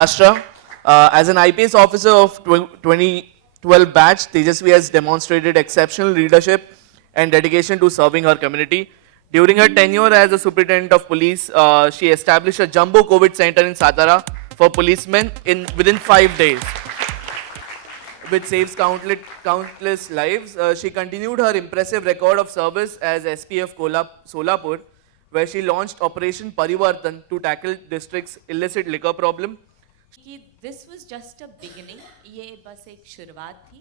Maharashtra. As an IPS officer of 2012 batch, Tejasvi has demonstrated exceptional leadership and dedication to serving her community. During her tenure as a superintendent of police, she established a jumbo COVID center in Satara for policemen within 5 days, which saves countless lives. She continued her impressive record of service as SPF Solapur, where she launched Operation Parivartan to tackle district's illicit liquor problem. कि this was just a beginning, ये बस एक शुरुआत थी.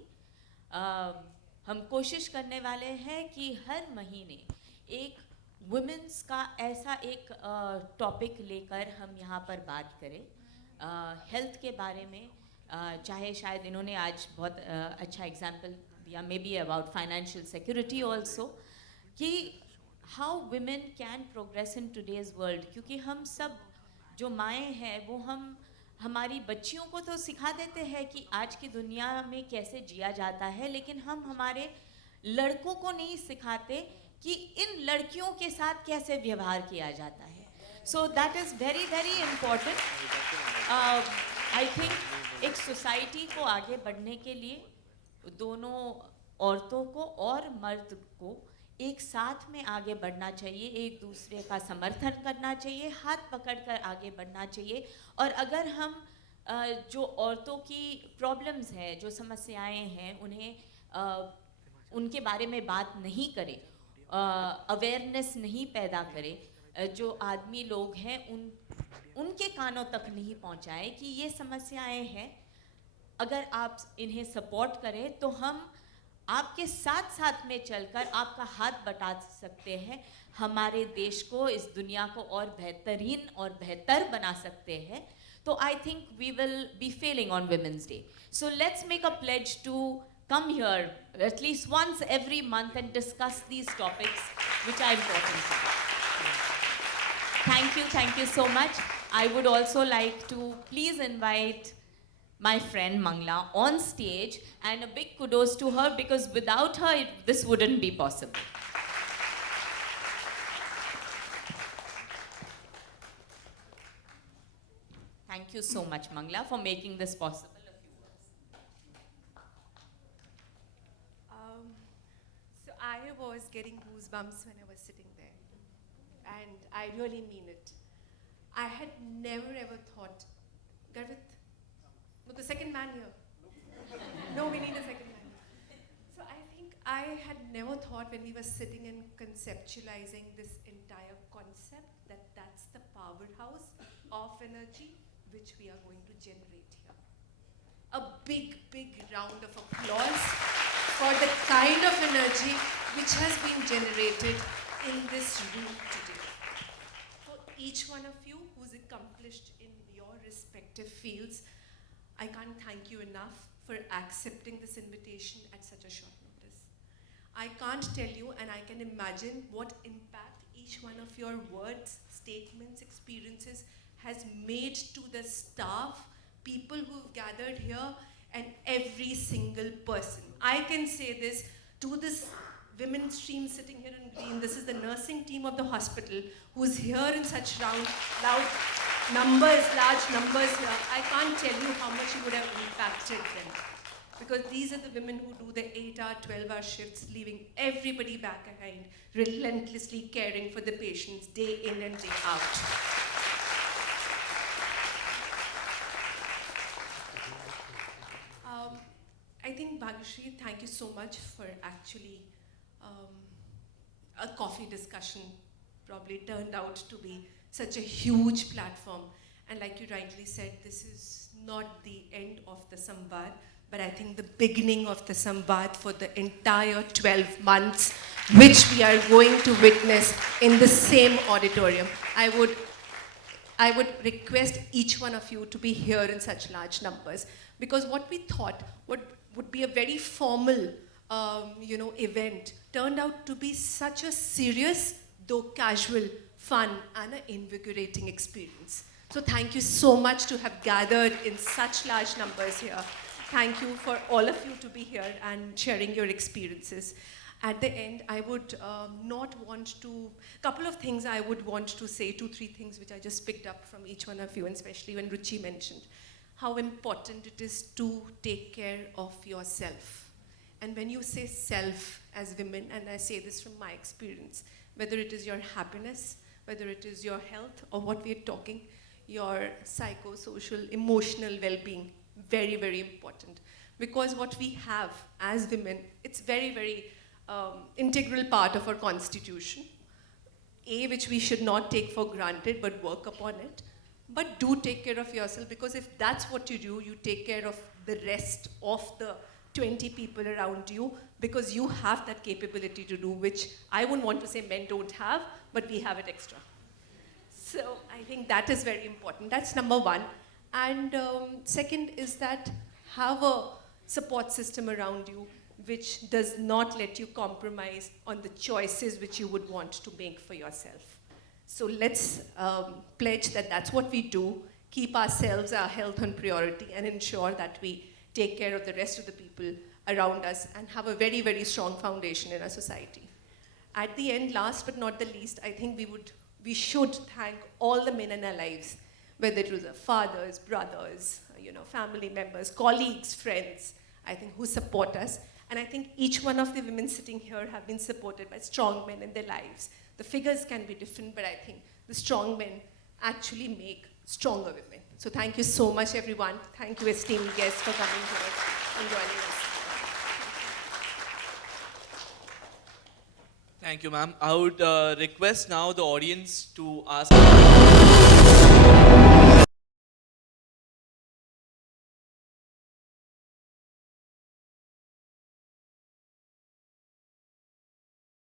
हम कोशिश करने वाले हैं कि हर महीने एक वुमेंस का ऐसा एक टॉपिक लेकर हम यहाँ पर बात करें हेल्थ के बारे में. चाहे शायद इन्होंने आज बहुत अच्छा एग्जाम्पल दिया, maybe about financial security also, कि how women can progress in today's world. क्योंकि हम सब जो माएँ हैं वो हमारी बच्चियों को तो सिखा देते हैं कि आज की दुनिया में कैसे जिया जाता है, लेकिन हम हमारे लड़कों को नहीं सिखाते कि इन लड़कियों के साथ कैसे व्यवहार किया जाता है. So that is very very important. I think एक सोसाइटी को आगे बढ़ने के लिए दोनों औरतों को और मर्द को एक साथ में आगे बढ़ना चाहिए, एक दूसरे का समर्थन करना चाहिए, हाथ पकड़कर आगे बढ़ना चाहिए. और अगर हम जो औरतों की प्रॉब्लम्स हैं, जो समस्याएं हैं, उन्हें उनके बारे में बात नहीं करें, अवेयरनेस नहीं पैदा करें, जो आदमी लोग हैं उनके कानों तक नहीं पहुंचाएं कि ये समस्याएं हैं. अगर आप इन्हें सपोर्ट करें तो हम आपके साथ साथ में चलकर आपका हाथ बटा सकते हैं, हमारे देश को, इस दुनिया को और बेहतरीन और बेहतर बना सकते हैं. तो I think we will be failing on women's day. So let's make a pledge to come here at least once every month and discuss these topics which are important to us. Thank you so much. I would also like to please invite my friend Mangla on stage, and a big kudos to her because without her this wouldn't be possible. Thank you so much, Mangla, for making this possible. So I was getting goosebumps when I was sitting there, and I really mean it. I had never ever thought, Garvit, no, the second man here. No, we need a second man. So I think I had never thought when we were sitting and conceptualizing this entire concept that that's the powerhouse of energy which we are going to generate here. A big, big round of applause for the kind of energy which has been generated in this room today. For each one of you who's accomplished in your respective fields, I can't thank you enough for accepting this invitation at such a short notice. I can't tell you, and I can imagine what impact each one of your words, statements, experiences has made to the staff, people who've gathered here, and every single person. I can say this to this women's team sitting here in green. This is the nursing team of the hospital who's here in such loud numbers, large numbers here. I can't tell you how much you would have impacted them. Because these are the women who do the 8-hour, 12-hour shifts, leaving everybody back behind, relentlessly caring for the patients day in and day out. I think, Bhagyashree, thank you so much for actually a coffee discussion probably turned out to be such a huge platform. And like you rightly said, this is not the end of the Samvaad, but I think the beginning of the Samvaad for the entire 12 months, which we are going to witness in the same auditorium. I would request each one of you to be here in such large numbers, because what we thought would be a very formal event turned out to be such a serious, though casual, fun, and an invigorating experience. So thank you so much to have gathered in such large numbers here. Thank you for all of you to be here and sharing your experiences. At the end, I would couple of things I would want to say, 2-3 things which I just picked up from each one of you, and especially when Ruchi mentioned. how important it is to take care of yourself. And when you say self as women, and I say this from my experience, whether it is your happiness, whether it is your health, or what we're talking, your psychosocial, emotional well-being, very, very important. Because what we have as women, it's very, very integral part of our constitution. Which we should not take for granted, but work upon it. But do take care of yourself, because if that's what you do, you take care of the rest of the 20 people around you, because you have that capability to do, which I wouldn't want to say men don't have, but we have it extra. So I think that is very important. That's number one. And second is that have a support system around you which does not let you compromise on the choices which you would want to make for yourself. So let's pledge that that's what we do, keep ourselves, our health on priority, and ensure that we take care of the rest of the people around us and have a very, very strong foundation in our society. At the end, last but not the least, I think we should thank all the men in our lives, whether it was our fathers, brothers, family members, colleagues, friends, I think, who support us. And I think each one of the women sitting here have been supported by strong men in their lives. The figures can be different, but I think the strong men actually make stronger women. So thank you so much, everyone. Thank you, esteemed guests, for coming here and joining us. Thank you, ma'am. I would request now the audience to ask.